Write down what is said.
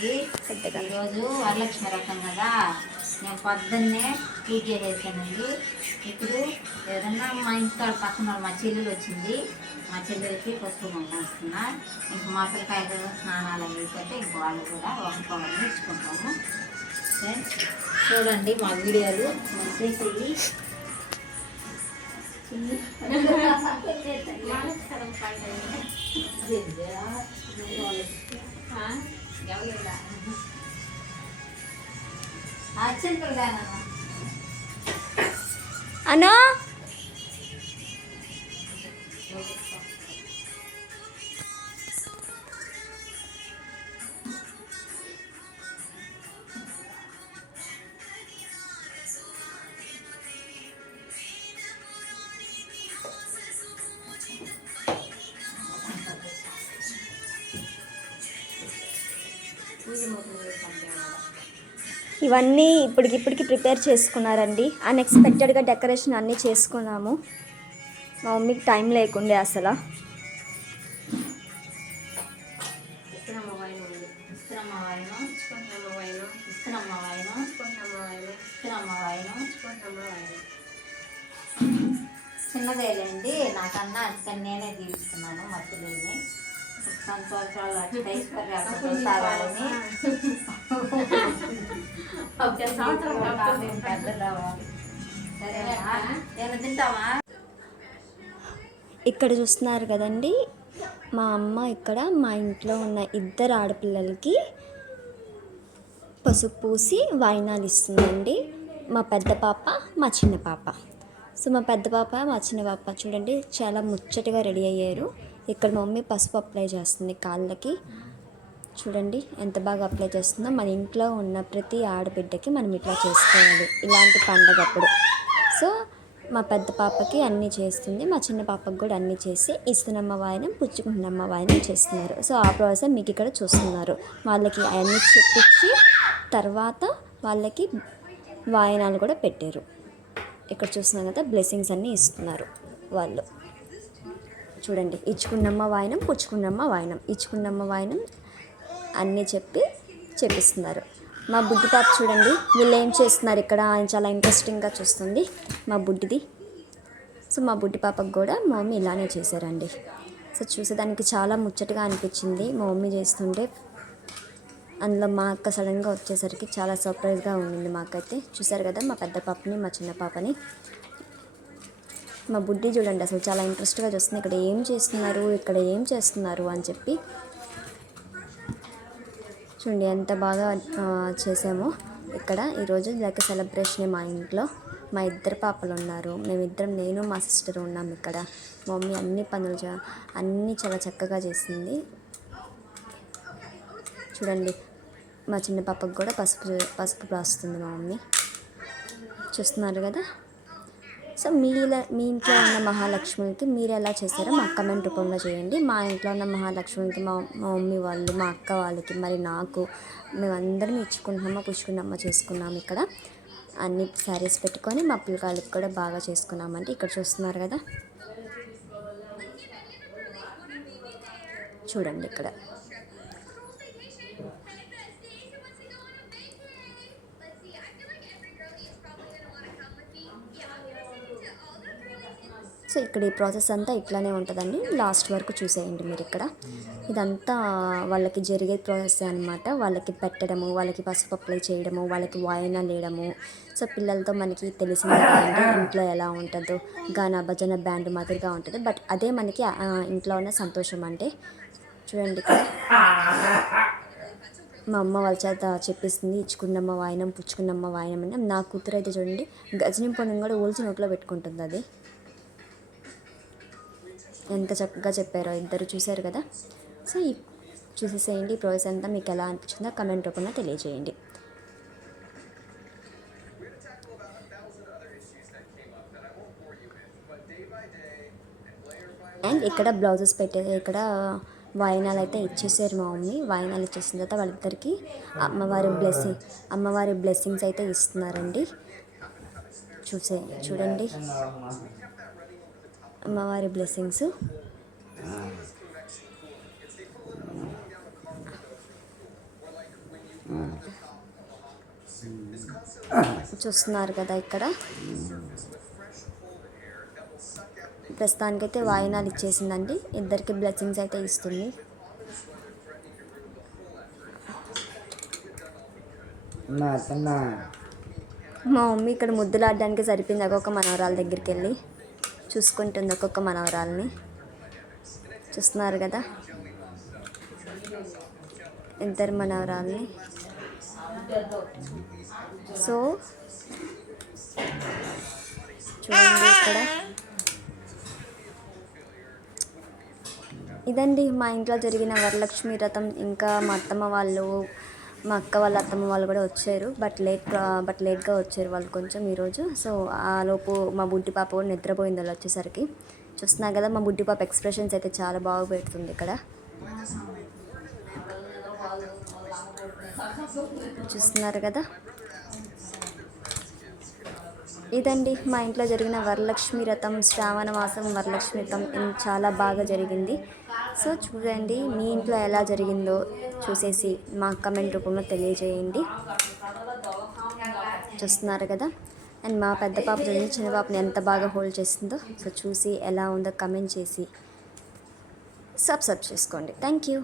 అండి. ఈరోజు వరలక్ష్మి రకం కదా, నేను పొద్దున్నే పూజ చేసేసానండి. ఇప్పుడు ఏదన్నా మా ఇంటికాడ పక్కన మా చెల్లెలు వచ్చింది, మా చెల్లెలకి పసుపు పంపిస్తున్నా. ఇంక మా పిల్లకాయలు స్నానాలు అయిపోతే ఇంక వాళ్ళు కూడా ఒకరికొకరు ఇచ్చుకుంటాము. చూడండి మా వీడియోలు మనం చేసేవి. అన్నా ఇవన్నీ ఇప్పటికిప్పటికి ప్రిపేర్ చేసుకున్నారండి. అన్ఎక్స్పెక్టెడ్గా డెకరేషన్ అన్నీ చేసుకున్నాము. మా మమ్మీకి టైం లేకుండే అసలు. చిన్నదేలేండి, నాకన్నా అందుకని నేనే తీరుస్తున్నాను మా పిల్లల్ని. సంతోషాలు ఐశ్వర్యాలని తింటావా? ఇక్కడ చూస్తున్నారు కదండి, మా అమ్మ ఇక్కడ మా ఇంట్లో ఉన్న ఇద్దరు ఆడపిల్లలకి పసుపు పూసి వాయినాలు ఇస్తుందండి. మా పెద్ద పాప, మా చిన్న పాప. సో మా పెద్ద పాప, మా చిన్న పాప చూడండి చాలా ముచ్చటగా రెడీ అయ్యారు. ఇక్కడ మా మమ్మీ పసుపు అప్లై చేస్తుంది కాళ్ళకి. చూడండి ఎంత బాగా అప్లై చేస్తుందో. మన ఇంట్లో ఉన్న ప్రతి ఆడబిడ్డకి మనం ఇట్లా చేసుకోవాలి ఇలాంటి పండగప్పుడు. సో మా పెద్ద పాపకి అన్నీ చేస్తుంది, మా చిన్న పాపకి కూడా అన్నీ చేసి ఇస్తున్నమ్మ వాయనం, పుచ్చుకుంటున్నమ్మ వాయనం చేస్తున్నారు. సో ఆ ప్రాసెస్ మీకు ఇక్కడ చూస్తున్నారు. వాళ్ళకి అవన్నీ చెప్పించి తర్వాత వాళ్ళకి వాయనాలు కూడా పెట్టారు. ఇక్కడ చూస్తున్నాం కదా, బ్లెస్సింగ్స్ అన్నీ ఇస్తున్నారు వాళ్ళు. చూడండి, ఇచ్చుకున్నమ్మ వాయనం, పుచ్చుకున్నమ్మ వాయనం, ఇచ్చుకున్నమ్మ వాయనం అన్నీ చెప్పిస్తున్నారు. మా బుడ్డి పాప చూడండి, వీళ్ళు ఏం చేస్తున్నారు ఇక్కడ చాలా ఇంట్రెస్టింగ్గా చూస్తుంది మా బుడ్డిది. సో మా బుడ్డి పాపకు కూడా మా మమ్మీ ఇలానే చేశారండి. సో చూసేదానికి చాలా ముచ్చటగా అనిపించింది మా మమ్మీ చేస్తుంటే. అందులో మా అక్క సడన్గా వచ్చేసరికి చాలా సర్ప్రైజ్గా ఉండింది మాకైతే. చూసారు కదా మా పెద్ద పాపని, మా చిన్న పాపని. మా బుడ్డి చూడండి అసలు చాలా ఇంట్రెస్ట్గా చూస్తుంది. ఇక్కడ ఏం చేస్తున్నారు అని చెప్పి. చూడండి ఎంత బాగా చేసామో ఇక్కడ. ఈరోజు లైక్ సెలబ్రేషన్ మా ఇంట్లో. మా ఇద్దరు పాపలు ఉన్నారు, మేమిద్దరం, నేను మా సిస్టర్ ఉన్నాం ఇక్కడ. మా మమ్మీ అన్ని పనులు అన్నీ చాలా చక్కగా చేసింది. చూడండి మా చిన్న పాపకు కూడా పసుపు రాస్తుంది మా మమ్మీ. చూస్తున్నారు కదా. సో మీ ఇంట్లో ఉన్న మహాలక్ష్మికి మీరు ఎలా చేశారో మాకు కమెంట్ రూపంలో చేయండి. మా ఇంట్లో ఉన్న మహాలక్ష్మికి మా మమ్మీ వాళ్ళు, మా అక్క వాళ్ళకి, మరి నాకు, మేమందరం ఇచ్చుకుంటున్నామో పుచ్చుకున్నామో చేసుకున్నాము. ఇక్కడ అన్ని శారీస్ పెట్టుకొని మా పిల్లకాయలకు కూడా బాగా చేసుకున్నామంటే ఇక్కడ చూస్తున్నారు కదా. చూడండి ఇక్కడ సో ఇక్కడ ఈ ప్రాసెస్ అంతా ఇట్లానే ఉంటుందండి. లాస్ట్ వరకు చూసేయండి మీరు ఇక్కడ. ఇదంతా వాళ్ళకి జరిగే ప్రాసెస్ అనమాట. వాళ్ళకి పెట్టడము, వాళ్ళకి పసుపు అప్లై చేయడము, వాళ్ళకి వాయనాలు వేయడము. సో పిల్లలతో మనకి తెలిసిందే కదండి ఇంట్లో ఎలా ఉంటుందో, గానా భజన బ్యాండ్ మాదిరిగా ఉంటుంది. బట్ అదే మనకి ఇంట్లో ఉన్న సంతోషం అంటే. చూడండి ఇక్కడ మా అమ్మ వాళ్ళ చేత చెప్పిస్తుంది, ఇచ్చుకున్నమ్మ వాయనం, పుచ్చుకున్నమ్మ వాయనం అని. నా కూతురు అయితే చూడండి గజని పండుగ కూడా ఓల్చి నోట్లో పెట్టుకుంటుంది. అది ఎంత చక్కగా చెప్పారో ఇద్దరు. చూశారు కదా. సో చూసేసేయండి. ఈ ప్రాసెస్ అంతా మీకు ఎలా అనిపించిందో కమెంట్ రూపంలో తెలియజేయండి. అండ్ ఇక్కడ బ్లౌజెస్ పెట్టేది, ఇక్కడ వాయినాలు అయితే ఇచ్చేసారు మా మమ్మీ. వాయినాలు ఇచ్చేసిన తర్వాత వాళ్ళిద్దరికి అమ్మవారి బ్లెస్సింగ్స్ అయితే ఇస్తున్నారండి. చూడండి అమ్మవారి బ్లెస్సింగ్స్. చూస్తున్నారు కదా ఇక్కడ ప్రస్తుతానికైతే వాయినాలు ఇచ్చేసిందండి. ఇద్దరికి బ్లెస్సింగ్స్ అయితే ఇస్తుంది. మా మమ్మీ ఇక్కడ ముద్దులాడడానికి సరిపోయింది. ఒక్కొక్క మనవరాల దగ్గరికి వెళ్ళి చూసుకుంటుంది ఒక్కొక్క మనవరాల్ని. చూస్తున్నారు కదా ఇద్దరు మనవరాల్ని. సో చూడండి ఇక్కడ ఇదండి మా ఇంట్లో జరిగిన వరలక్ష్మి వ్రతం. ఇంకా మా అత్తమ్మ వాళ్ళు, మా అక్క వాళ్ళ అత్తమ్మ వాళ్ళు కూడా వచ్చారు. బట్ లేట్గా వచ్చారు వాళ్ళు కొంచెం ఈరోజు. సో ఆ లోపు మా బుడ్డి పాప కూడా నిద్రపోయింది వాళ్ళు వచ్చేసరికి. చూస్తున్నారు కదా మా బుడ్డి పాప ఎక్స్ప్రెషన్స్ అయితే చాలా బాగా పెడుతుంది ఇక్కడ. చూస్తున్నారు కదా ఇదండి మా ఇంట్లో జరిగిన వరలక్ష్మి వ్రతం, శ్రావణ మాసం వరలక్ష్మి వ్రతం చాలా బాగా జరిగింది. సో చూడండి మీ ఇంట్లో ఎలా జరిగిందో చూసేసి మా కమెంట్ రూపంలో తెలియజేయండి. చూస్తున్నారు కదా. అండ్ మా పెద్ద పాప చూడండి చిన్న పాపని ఎంత బాగా హోల్డ్ చేసిందో. సో చూసి ఎలా ఉందో కమెంట్ చేసి సబ్స్క్రైబ్ చేసుకోండి. Thank you.